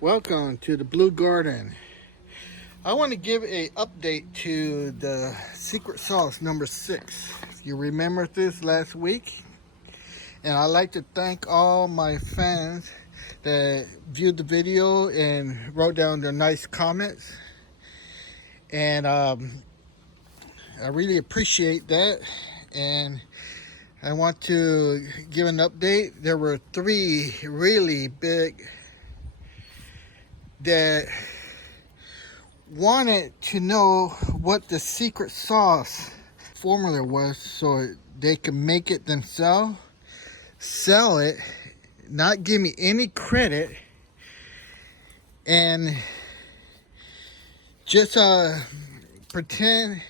Welcome to the Blue Garden. I want to give a update to the secret sauce number 6. If you remember this last week, and I'd like to thank all my fans that viewed the video and wrote down their nice comments. And I really appreciate that. And I want to give an update. There were 3 really big that wanted to know what the secret sauce formula was so they could make it themselves, sell it, not give me any credit, and just pretend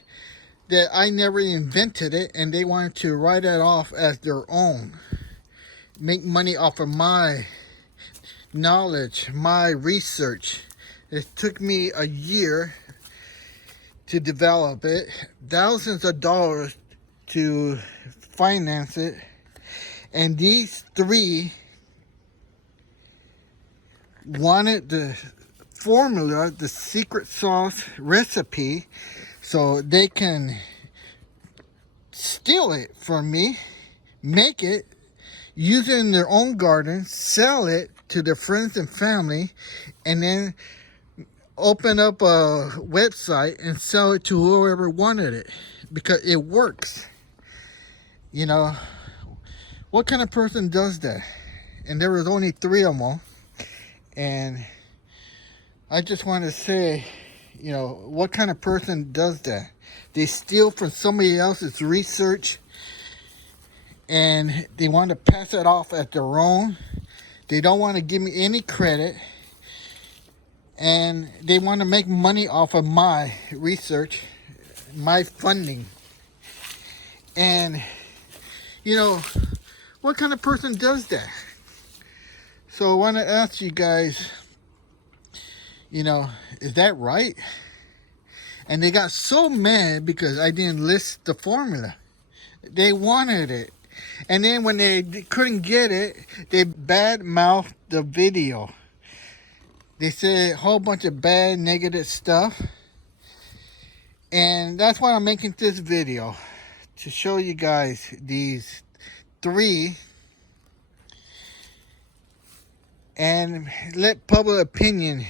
that I never invented it, and they wanted to write it off as their own, make money off of my knowledge, my research. It took me a year to develop it, thousands of dollars to finance it, and these 3 wanted the formula, the secret sauce recipe, so they can steal it from me, make it, use it in their own garden, sell it to their friends and family, and then open up a website and sell it to whoever wanted it, because it works. You know, what kind of person does that? And there was only 3 of them, and I just want to say, you know, what kind of person does that? They steal from somebody else's research and they want to pass it off as their own. They don't want to give me any credit, and they want to make money off of my research, my funding. And, you know, what kind of person does that? So I want to ask you guys, you know, is that right? And they got so mad because I didn't list the formula. They wanted it. And then when they couldn't get it, they bad-mouthed the video. They said a whole bunch of bad, negative stuff. And that's why I'm making this video, to show you guys these 3 and let public opinion,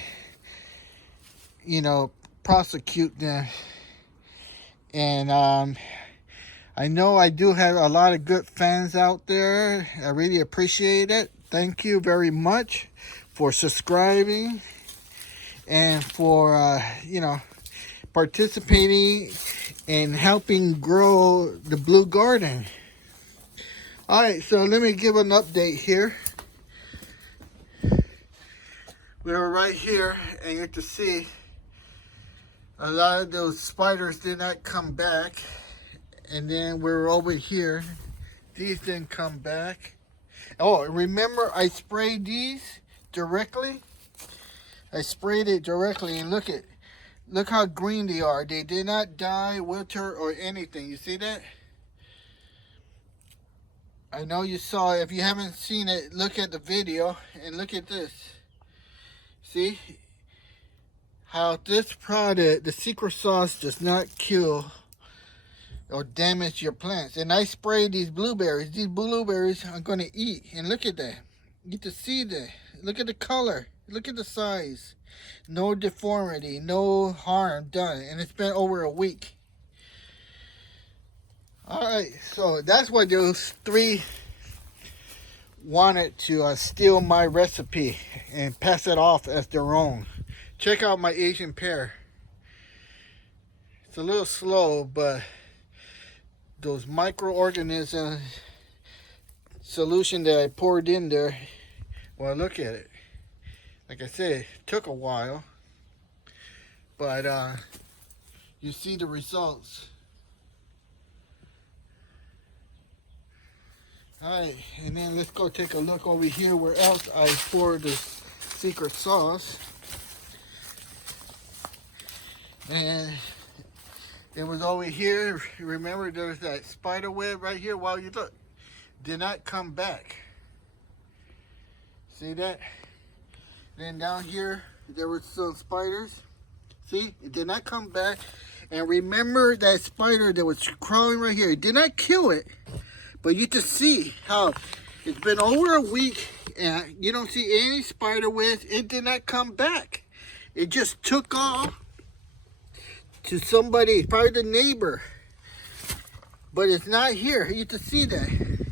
you know, prosecute them. And I know I do have a lot of good fans out there. I really appreciate it. Thank you very much for subscribing and for, you know, participating and helping grow the Blue Garden. All right, so let me give an update here. We were right here, and you can see a lot of those spiders did not come back. And then we're over here. These didn't come back. Oh, remember I sprayed these directly? I sprayed it directly, and look how green they are. They did not die, wither, or anything. You see that? I know you saw it. If you haven't seen it, look at the video and look at this. See how this product, the secret sauce, does not kill or damage your plants. And I sprayed these blueberries. These blueberries I'm going to eat. And look at that. You get to see that. Look at the color. Look at the size. No deformity. No harm done. And it's been over a week. Alright. So that's why those 3 wanted to steal my recipe and pass it off as their own. Check out my Asian pear. It's a little slow, but those microorganism solution that I poured in there, well, look at it. Like I said, it took a while, but you see the results. Alright, and then let's go take a look over here where else I poured the secret sauce. And it was over here. Remember, there's that spider web right here. While you look, did not come back. See that? Then down here, there were some spiders. See, it did not come back. And remember that spider that was crawling right here. It did not kill it, but you can see how it's been over a week and you don't see any spider webs. It did not come back. It just took off to somebody, probably the neighbor. But it's not here. You can see that.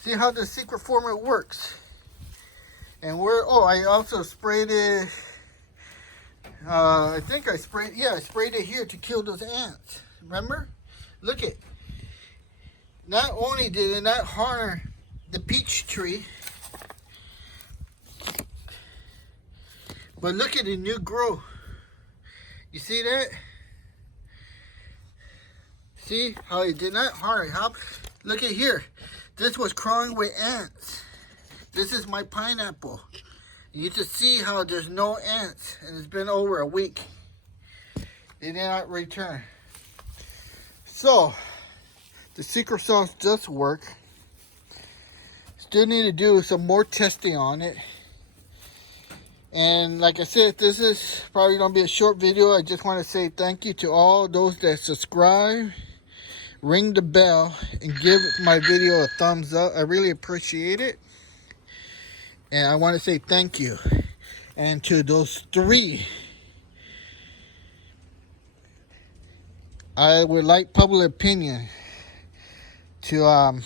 See how the secret former works. And I also sprayed it. I think I sprayed it here to kill those ants. Remember? Look it. Not only did it not harm the peach tree, but look at the new growth. You see that? See how it did not harm it? Look at here. This was crawling with ants. This is my pineapple. You can see how there's no ants, and it's been over a week. They did not return. So, the secret sauce does work. Still need to do some more testing on it. And like I said, this is probably going to be a short video. I just want to say thank you to all those that subscribe, ring the bell, and give my video a thumbs up. I really appreciate it. And I want to say thank you. And to those 3, I would like public opinion to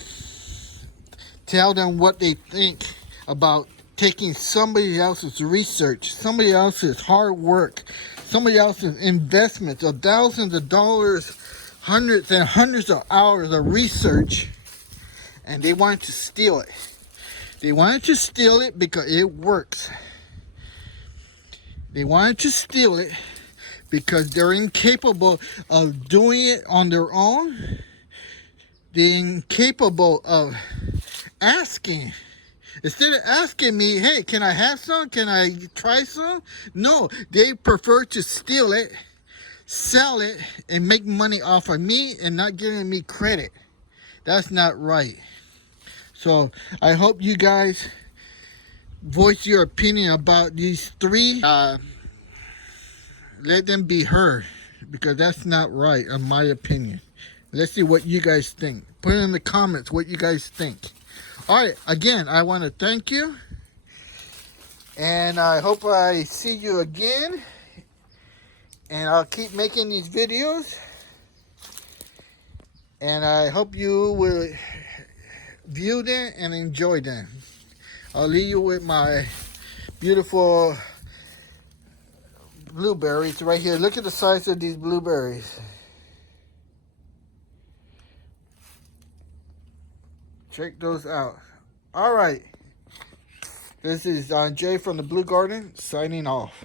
tell them what they think about taking somebody else's research, somebody else's hard work, somebody else's investments of thousands of dollars, hundreds and hundreds of hours of research, and they wanted to steal it. They wanted to steal it because it works. They wanted to steal it because they're incapable of doing it on their own. They're incapable of asking. Instead of asking me, hey, can I have some? Can I try some? No, they prefer to steal it, sell it, and make money off of me and not giving me credit. That's not right. So I hope you guys voice your opinion about these 3. Let them be heard, because that's not right, in my opinion. Let's see what you guys think. Put in the comments what you guys think. All right, again, I want to thank you. And I hope I see you again. And I'll keep making these videos. And I hope you will view them and enjoy them. I'll leave you with my beautiful blueberries right here. Look at the size of these blueberries. Check those out. All right. This is Jay from the Blue Garden signing off.